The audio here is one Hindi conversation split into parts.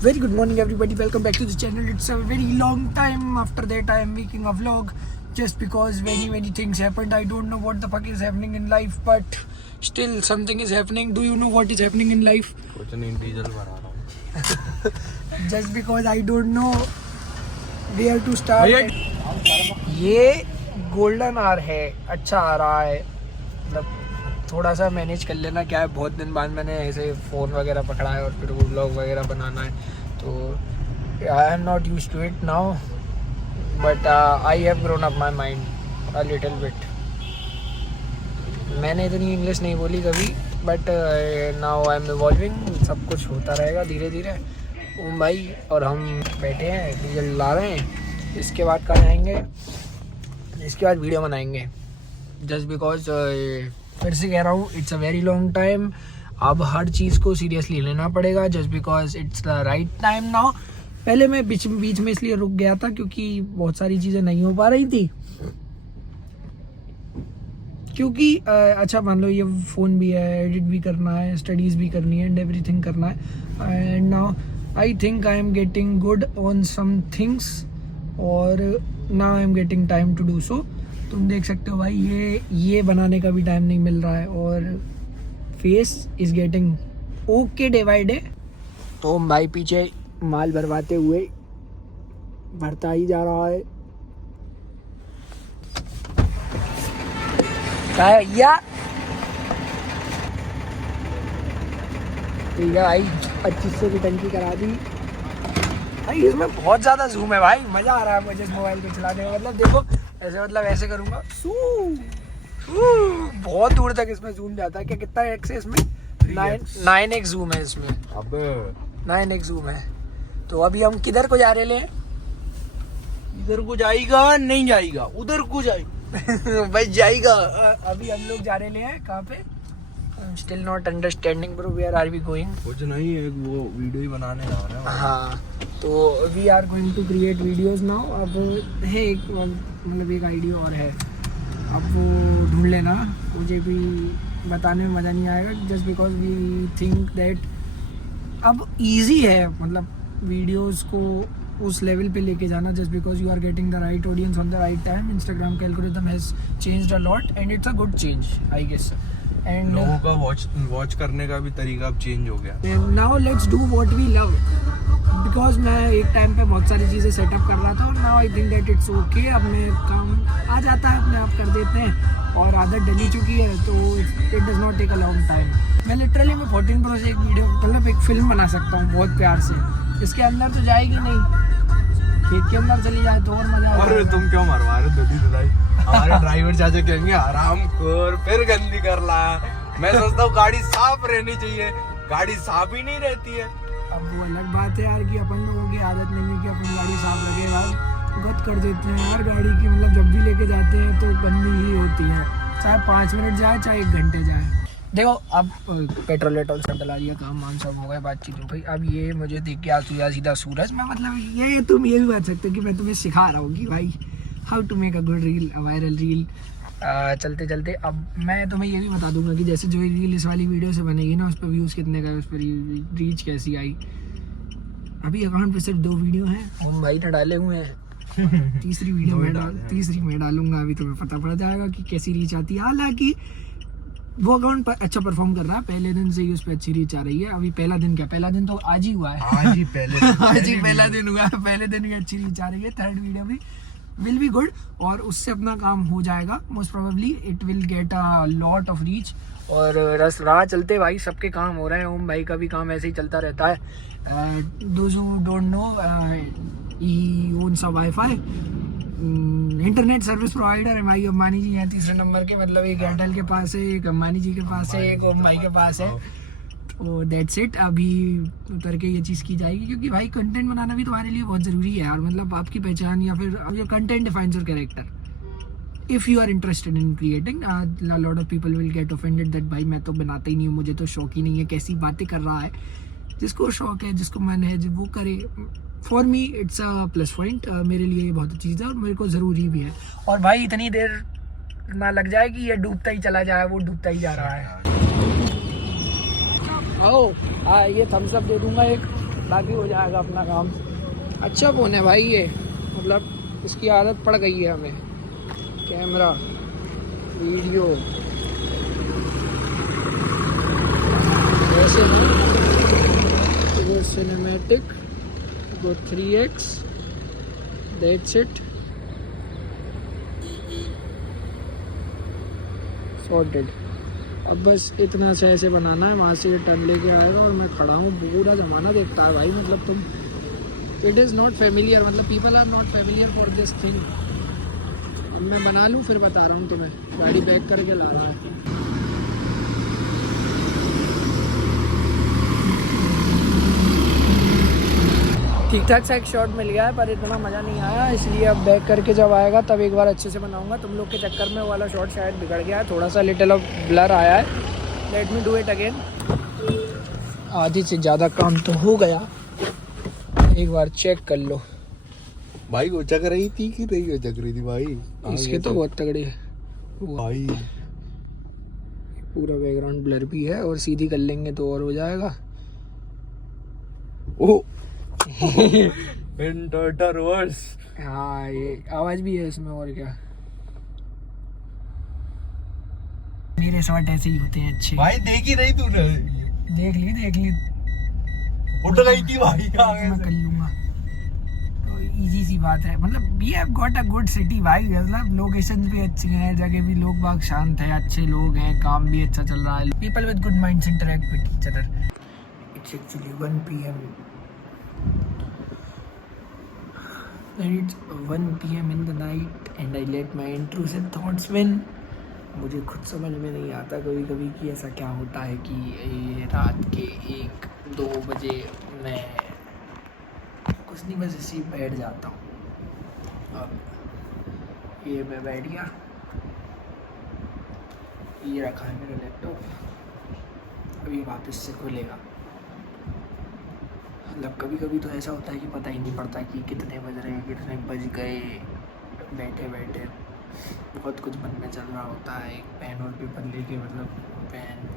Very good morning everybody, welcome back to the channel. It's a very long time after that I am making a vlog just because many things happened. I don't know what the fuck is happening in life, but still something is happening. Do you know what is happening in life? कुछ नहीं, डीजल भरा रहा हूँ। Just because I don't know where to start. ये गोल्डन आवर है, अच्छा आ रहा है, मतलब थोड़ा सा मैनेज कर लेना। क्या है, बहुत दिन बाद मैंने ऐसे फ़ोन वगैरह पकड़ा है और फिर वो व्लॉग वगैरह बनाना है, तो I am not used to it now, but I have grown up my mind a little bit. मैंने इतनी इंग्लिश नहीं बोली कभी, but now I am evolving. सब कुछ होता रहेगा धीरे धीरे। ओम भाई और हम बैठे हैं, डीजल ला रहे हैं। इसके बाद कहाँ जाएंगे? इसके बाद वीडियो बनाएंगे। जस्ट बिकॉज फिर से कह रहा हूँ, it's a very long time. अब हर चीज़ को सीरियसली लेना पड़ेगा, just because it's the right time now. पहले मैं बीच में इसलिए रुक गया था क्योंकि बहुत सारी चीज़ें नहीं हो पा रही थी, क्योंकि अच्छा मान लो ये फ़ोन भी है, एडिट भी करना है, स्टडीज़ भी करनी है एंड एवरीथिंग करना है। And now I think I am getting good on some things और now I am getting time to do so. तुम देख सकते हो भाई, ये बनाने का भी टाइम नहीं मिल रहा है और face is getting okay day by day. तो भाई पीछे माल भरवाते हुए भरता ही जा रहा है। क्या है भैया? ठीक है भाई, 2500 की टंकी करा दी भाई। इसमें बहुत ज़्यादा जूम है भाई, मज़ा आ रहा है मुझे इस मोबाइल को चलाने में। मतलब देखो ऐसे, मतलब ऐसे करूँगा, बहुत दूर तक इसमें जूम जाता है। क्या कितना एक्स है इसमें? 9x जूम है इसमें। अब 9x जूम है। तो अभी हम किधर को जा रहे हैं? इधर को जाएगा नहीं जाएगा, उधर को जाएगा भाई जाएगा। अभी हम लोग जा रहे हैं कहाँ पे? Still not understanding bro, where are we going? कुछ नहीं, एक वो वीडियो ही बनाने जा रहे हैं। हाँ, तो we are going to create videos now. अब है एक, मतलब एक आइडिया और है, अब वो ढूंढ लेना। मुझे भी बताने में मज़ा नहीं आएगा, just because we think that अब इजी है, मतलब वीडियोस को उस लेवल पे लेके जाना, just because you are getting the right audience on the right time. Instagram का algorithm has changed a lot and it's a good change I guess. And लोगों का वॉच करने का भी तरीका अब चेंज हो गया। Now let's do what we love, because मैं एक टाइम पे बहुत सारी चीज़ें सेटअप कर रहा था और now I think that it's okay. अब मैं काम आ जाता है, अपने आप कर देते हैं और आदत डली चुकी है, तो it does not take a long time. मैं लिटरली 14 Pro से एक वीडियो, मतलब एक फिल्म बना सकता हूँ बहुत प्यार से। इसके अंदर तो जाएगी नहीं, खेत के अंदर चली जाए तो और मजा आएगा। अरे तुम क्यों मरवा रहे हो धुलाई? हमारे ड्राइवर चाचा कहेंगे आराम कर, फिर गंदी कर ला। मैं सोचता हूँ गाड़ी साफ रहनी चाहिए, गाड़ी साफ ही नहीं रहती है। अब वो अलग बात है यार कि अपन लोगों की आदत नहीं है कि अपनी गाड़ी साफ रखे यार, गद कर देते हैं यार गाड़ी की। मतलब जब भी लेके जाते हैं तो गंदी ही होती है, चाहे 5 मिनट जाए चाहे 1 घंटे जाए। देखो अब पेट्रोल सब डला दिया, काम वाम सब हो गया, बातचीत हो गई। अब ये मुझे देख के आया सीधा सूरज। मैं मतलब ये तुम ये भी बात सकते हो कि मैं तुम्हें सिखा रहा हूँ कि भाई how to make a good reel, a viral reel. चलते चलते अब मैं तुम्हें ये भी बता दूंगा कि जैसे जो रील इस वाली वीडियो से बनेगी ना, उस पर व्यूज़ कितने गए, उस पर रीच कैसी आई। अभी अकाउंट पे सिर्फ 2 वीडियो हैं, हम भाई ने डाले हुए हैं। तीसरी मैं डालूंगा, अभी तुम्हें पता पड़ जाएगा कि कैसी रीच आती है। हालांकि वो अकाउंट पर अच्छा परफॉर्म कर रहा है, पहले दिन से ही उस पर अच्छी रीच आ रही है। अभी पहला दिन क्या, पहला दिन तो आज ही हुआ है, आज ही पहला दिन हुआ है, पहले दिन ही अच्छी रीच आ रही है। थर्ड वीडियो भी विल बी गुड और उससे अपना काम हो जाएगा, most probably it will get a lot of reach. और राह चलते भाई सबके काम हो रहे हैं। ओम भाई का भी काम ऐसे ही चलता रहता है। Those who don't know, he owns a wifi internet service provider. Ambani ji हैं तीसरे नंबर के, मतलब एक एयरटेल के पास है, एक अंबानी जी के पास है, एक ओम भाई के पास है। तो दैट्स इट। अभी उतर के ये चीज़ की जाएगी, क्योंकि भाई कंटेंट बनाना भी तुम्हारे लिए बहुत ज़रूरी है यार। मतलब आपकी पहचान या फिर your content defines your character. If you are interested in creating, lot of people will get offended that भाई मैं तो बनाता ही नहीं हूँ, मुझे तो शौक ही नहीं है, कैसी बातें कर रहा है। जिसको शौक है, जिसको मन है, वो करे। For me it's a plus point, मेरे लिए ये बहुत अच्छी चीज़ है और मेरे को ज़रूरी भी है। और भाई इतनी देर ना लग जाए कि ये डूबता ही चला जाए, वो डूबता ही जा रहा है। आओ ये थम्स अप दे दूंगा एक। बाकी हो जाएगा अपना काम। अच्छा फ़ोन है भाई ये, मतलब इसकी आदत पड़ गई है हमें। कैमरा, वीडियो, वैसे वो सिनेमैटिक, वो 3x, दैट्स इट, सॉर्टेड। अब बस इतना से ऐसे बनाना है, वहाँ से ये टर्न लेके आएगा और मैं खड़ा हूँ। पूरा ज़माना देखता है भाई, मतलब तुम, इट इज़ नॉट फेमिलियर, मतलब people are not familiar for this thing. अब मैं बना लूँ फिर बता रहा हूँ तुम्हें। गाड़ी बैक करके ला रहा है। ठीक ठाक सा एक शॉट मिल गया है, पर इतना मज़ा नहीं आया, इसलिए अब बैक करके जब आएगा तब एक बार अच्छे से बनाऊंगा। तुम लोग के चक्कर में वाला शॉट शायद बिगड़ गया है, थोड़ा सा लिटिल ऑफ ब्लर आया है। Let me do it again. आधी से ज़्यादा काम तो हो गया, एक बार चेक कर लो। भाई वो चक रही थी कि नहीं वो चक रही थी भाई? इसके तो बहुत तगड़ी है भाई। पूरा बैकग्राउंड ब्लर भी है, और सीधी कर लेंगे तो और हो जाएगा। ओ इन टोयोटा रिवर्स। हाँ ये आवाज़ भी है इसमें, और क्या। मेरे शॉट ऐसे ही होते हैं अच्छे। भाई देखी नहीं तूने? देख ली उठ गई थी भाई। मैं कर लूँगा, तो इजी सी बात है। मतलब we have got a good city भाई, मतलब लोकेशन भी अच्छी हैं, जगह भी, लोग बाग शांत है, अच्छे लोग हैं, काम भी अच्छा चल रहा है। People with good minds interact with each other. It's actually 1 PM and it's 1 PM in the night and I let my intrusive thoughts win। मुझे खुद समझ में नहीं आता कभी कभी कि ऐसा क्या होता है कि ये रात के 1-2 बजे मैं कुछ नहीं, बस इसी बैठ जाता हूँ। अब ये मैं बैठ गया, ये रखा है मेरा लैपटॉप, अभी वापस से खुलेगा। मतलब कभी कभी तो ऐसा होता है कि पता ही नहीं पड़ता कि कितने बज रहे हैं, कितने बज गए। बैठे बैठे बहुत कुछ मन में चल रहा होता है। एक पेन और पेपर लेके, मतलब पेन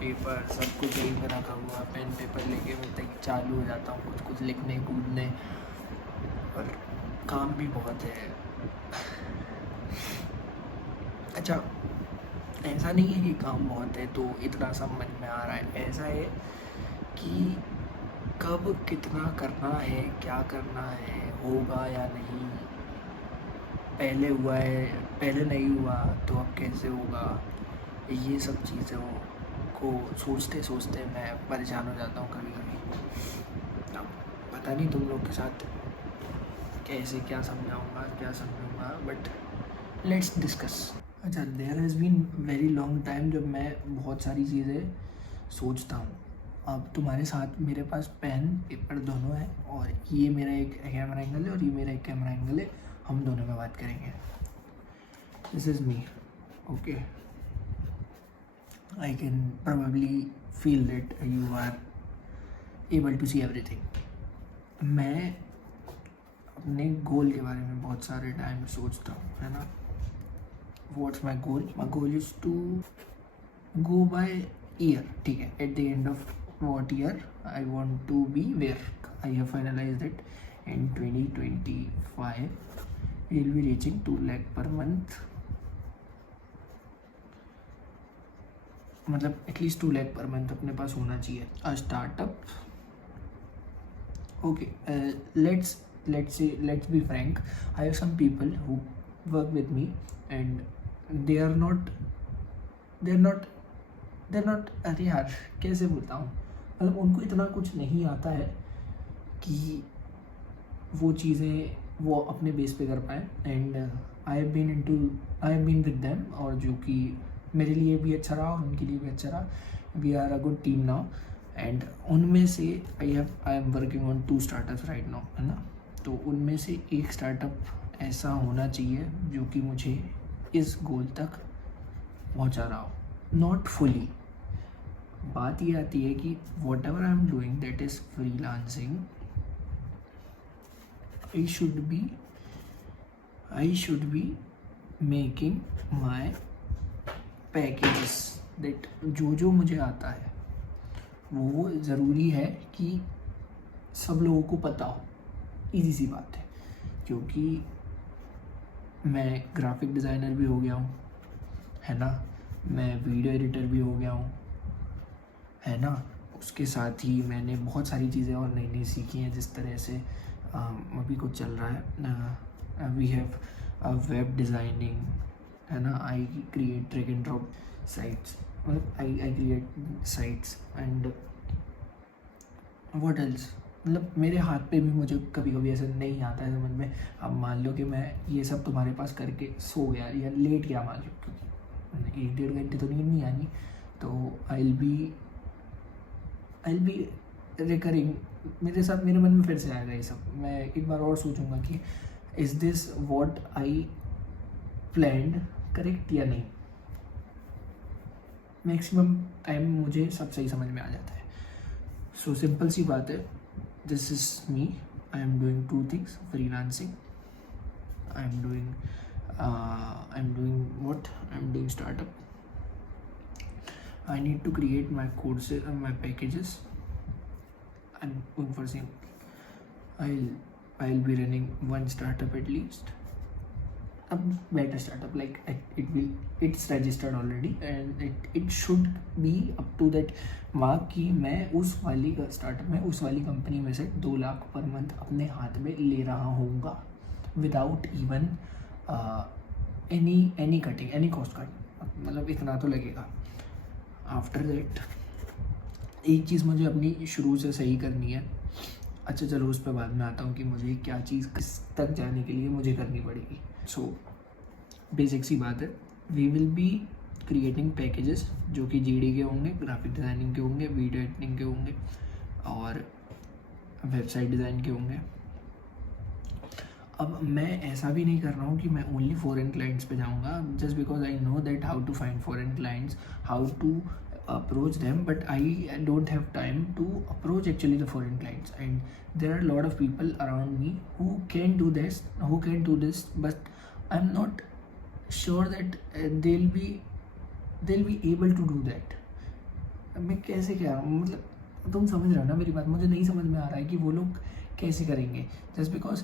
पेपर सब कुछ यहीं पर रखा हुआ, पेन पेपर लेके मैं चालू हो जाता हूँ कुछ कुछ लिखने कूदने। और काम भी बहुत है। अच्छा, ऐसा नहीं है कि काम बहुत है तो इतना सब मन में आ रहा है। ऐसा है कि कब कितना करना है, क्या करना है, होगा या नहीं, पहले हुआ है, पहले नहीं हुआ तो अब कैसे होगा, ये सब चीज़ों को सोचते सोचते मैं परेशान हो जाता हूँ कभी कभी। अब पता नहीं तुम लोग के साथ कैसे क्या समझाऊँगा, बट लेट्स डिस्कस। अच्छा, there has been very long time जब मैं बहुत सारी चीज़ें सोचता हूँ। अब तुम्हारे साथ मेरे पास पेन पेपर दोनों है, और ये मेरा एक कैमरा एंगल है और ये मेरा एक कैमरा एंगल है। हम दोनों में बात करेंगे। This is me, okay. I can probably feel that you are able to see everything. मैं अपने गोल के बारे में बहुत सारे टाइम सोचता हूँ, है ना। What's my goal? My goal is to go by year, ठीक है। At the end of what year I want to be, where I have finalized it in 2025 we will be reaching 2 lakh per month, मतलब एटलीस्ट 2 lakh पर मंथ अपने पास होना चाहिए। A startup, okay, let's be frank, I have some people who work with me and they're not अरे यार कैसे बोलता हूँ, मतलब उनको इतना कुछ नहीं आता है कि वो चीज़ें वो अपने बेस पे कर पाएँ। And I have been with them, और जो कि मेरे लिए भी अच्छा रहा और उनके लिए भी अच्छा रहा। We are a good team now, and उनमें से I am working on 2 startups right now, है ना। तो उनमें से एक स्टार्टअप ऐसा होना चाहिए जो कि मुझे इस गोल तक पहुँचा रहा हो, नॉट फुली। बात ये आती है कि what ever I am doing that is freelancing, I should be making my packages, that जो मुझे आता है वो ज़रूरी है कि सब लोगों को पता हो, इजी सी बात है, क्योंकि मैं ग्राफिक डिज़ाइनर भी हो गया हूँ, है ना, मैं वीडियो एडिटर भी हो गया हूँ, है ना, उसके साथ ही मैंने बहुत सारी चीज़ें और नई नई सीखी हैं, जिस तरह से अभी कुछ चल रहा है, वी हैव वेब डिज़ाइनिंग, है ना, I create drag and drop sites, मतलब I create sites and what else, मतलब मेरे हाथ पे भी मुझे कभी कभी ऐसा नहीं आता है समझ में। अब मान लो कि मैं ये सब तुम्हारे पास करके सो गया या लेट गया मान लो, क्योंकि 1-1.5 घंटे तो नींद नहीं आनी, तो आई बी रिकरिंग, मेरे साथ मेरे मन में फिर से आएगा ये सब, मैं एक बार और सोचूंगा कि is this what I planned correct या नहीं। मैक्सिमम टाइम मुझे सब सही समझ में आ जाता है। सो सिंपल सी बात है, this is me, I am doing 2 things, freelancing, I am doing what I am doing startup. I need to create my courses and my packages. I'm going for same. I'll be running one startup at least. A better startup, like it's registered already and it should be up to that mark कि मैं उस वाली स्टार्टअप में उस वाली कंपनी में से 2 लाख पर मंथ अपने हाथ में ले रहा होऊंगा without even any cutting, any cost cut, मतलब इतना तो लगेगा। आफ्टर दैट एक चीज़ मुझे अपनी शुरू से सही करनी है। अच्छा चलो उस पर बाद में आता हूँ कि मुझे क्या चीज़ किस तक जाने के लिए मुझे करनी पड़ेगी। सो बेसिक सी बात है, we will be creating packages जो कि GD के होंगे, ग्राफिक डिज़ाइनिंग के होंगे, वीडियो एडिटिंग के होंगे और वेबसाइट डिज़ाइन के होंगे। अब मैं ऐसा भी नहीं कर रहा हूँ कि मैं ओनली फॉरेन क्लाइंट्स पे जाऊँगा, just because I know that how to find foreign clients, how to approach them, but I don't have time to approach actually the foreign clients, and there are a lot of people around me who can do this, but I'm not sure that they'll be able to do that. मैं कैसे क्या, मतलब तुम समझ रहे हो ना मेरी बात, मुझे नहीं समझ में आ रहा है कि वो लोग कैसे करेंगे, just because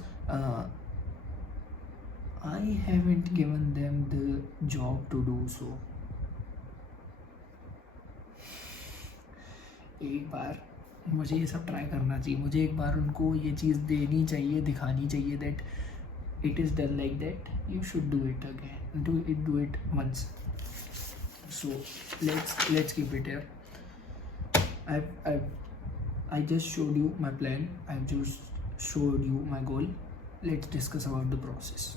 I haven't given them the job to do so. एक बार मुझे ये सब ट्राई करना चाहिए, मुझे एक बार उनको ये चीज़ देनी चाहिए, दिखानी चाहिए that it is done like that, you should do it again, do it once. So let's keep it here. I just showed you my plan, I've just showed you my goal. Let's discuss about the process.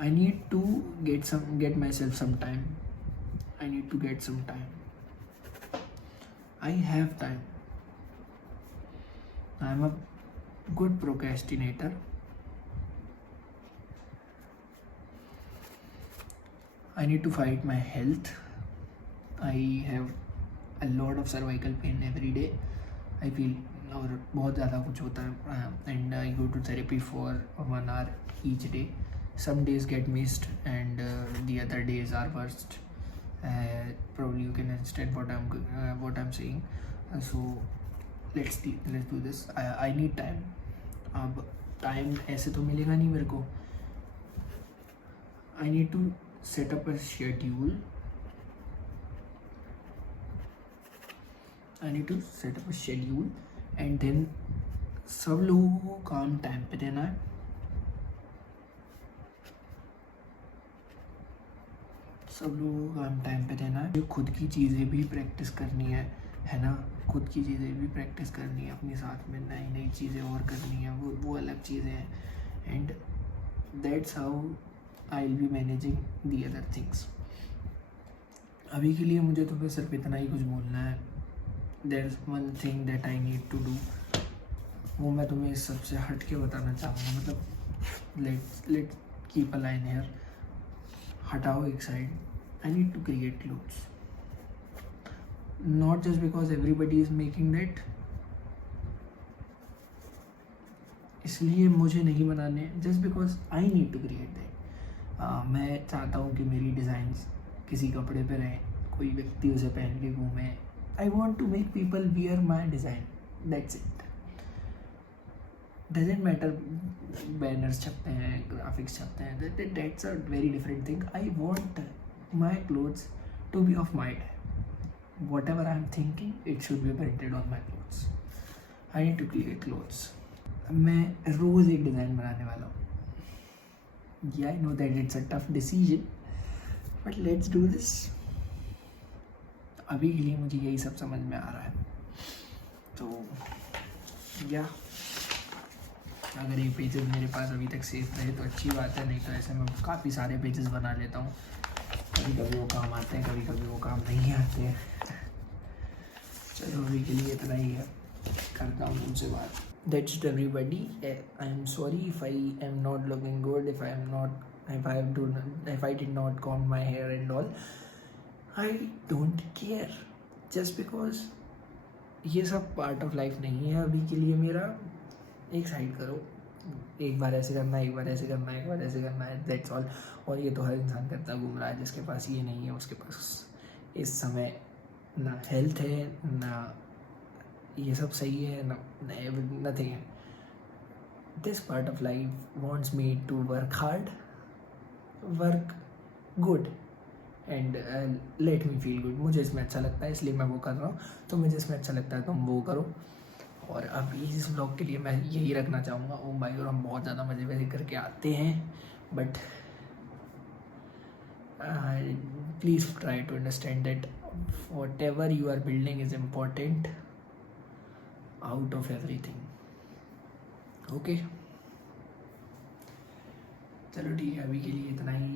I need to get myself some time. I need to get some time. I have time. I am a good procrastinator. I need to fight my health. I have a lot of cervical pain every day. I feel और बहुत ज़्यादा कुछ होता है, and I go to therapy for 1 hour each day. Some days get missed and the other days are worst. Probably you can understand what I'm saying. So let's do this. I need time. अब टाइम ऐसे तो मिलेगा नहीं मेरे को. I need to set up a schedule. And then सब लोगों को काम टाइम पे देना है. सब लोगों को काम टाइम पे देना है. खुद की चीज़ें भी प्रैक्टिस करनी है ना. खुद की चीज़ें भी प्रैक्टिस करनी है, अपने साथ में नई नई चीज़ें और करनी है, वो अलग चीज़ें हैं. And that's how I will be managing the other things. अभी के लिए मुझे तो बस सिर्फ इतना ही कुछ बोलना है. There is one thing that I need to do. वो मैं तुम्हें इस सबसे हट के बताना चाहूँगा. मतलब let keep a line here. हटाओ एक side. I need to create clothes. Not just because everybody is making that, इसलिए मुझे नहीं बनाने. Just because I need to create that. मैं चाहता हूँ कि मेरी डिज़ाइंस किसी कपड़े पे रहें, कोई व्यक्ति उसे पहन के घूमे. I want to make people wear my design. That's it. Doesn't matter banners छपते हैं, ग्राफिक्स छपते हैं, that's a very different thing. I want my clothes to be of my day. whatever I am thinking, it should be printed on my clothes. I need to create clothes. मैं रोज़ एक डिज़ाइन बनाने वाला हूँ. Yeah, I know that it's a tough decision, but let's do this. अभी के लिए मुझे यही सब समझ में आ रहा है. तो या अगर ये पेजेस मेरे पास अभी तक सेफ रहे तो अच्छी बात है, नहीं तो ऐसे मैं काफ़ी सारे पेजेस बना लेता हूँ. कभी कभी वो काम आते हैं, कभी कभी वो काम नहीं आते हैं. चलो अभी के लिए इतना ही है, करता हूँ उनसे बात. That's it everybody. I am sorry if I am not looking good, if I did not comb my hair and all. I don't care. Just because ये सब पार्ट ऑफ लाइफ नहीं है अभी के लिए मेरा. एक साइड करो, एक बार ऐसे करना है, एक बार ऐसे करना है, एक बार ऐसे करना है, दैट्स ऑल. और ये तो हर इंसान करता घूम रहा है. जिसके पास ये नहीं है उसके पास इस समय ना हेल्थ है, ना ये सब सही है, ना नथिंग है. This part of life wants me to work hard, work good and let me feel good. मुझे इसमें अच्छा लगता है इसलिए मैं वो कर रहा हूँ. तो मुझे इसमें अच्छा लगता है तो हम वो करो. और अब इस ब्लॉग के लिए मैं यही रखना चाहूँगा. ओ भाई, और हम बहुत ज़्यादा मज़े वज़े करके आते हैं, but please try to understand that whatever you are building is important out of everything. Okay, चलो ठीक है, अभी के लिए इतना ही.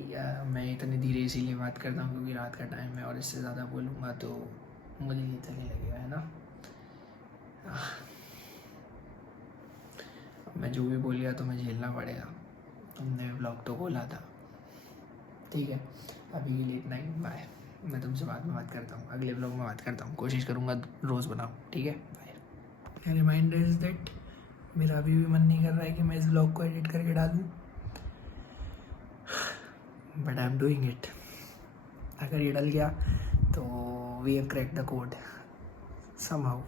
मैं इतनी धीरे इसीलिए बात करता हूँ क्योंकि रात का टाइम है और इससे ज़्यादा बोलूँगा तो मुझे ये अच्छा नहीं लगेगा, है ना. मैं जो भी बोल गया तो मैं झेलना पड़ेगा. तुमने ब्लॉग तो बोला था, ठीक है. अभी के लिए इतना ही, बाय. मैं तुमसे बाद में बात करता हूँ, अगले ब्लॉग में बात करता हूँ. कोशिश करूँगा रोज़ बनाऊँ, ठीक है. बाय. रिमाइंडर इज़ दैट मेरा अभी भी मन नहीं कर रहा है कि मैं इस ब्लॉग को एडिट करके डालूँ, but I am doing it. अगर ये डल गया तो we have cracked the code somehow.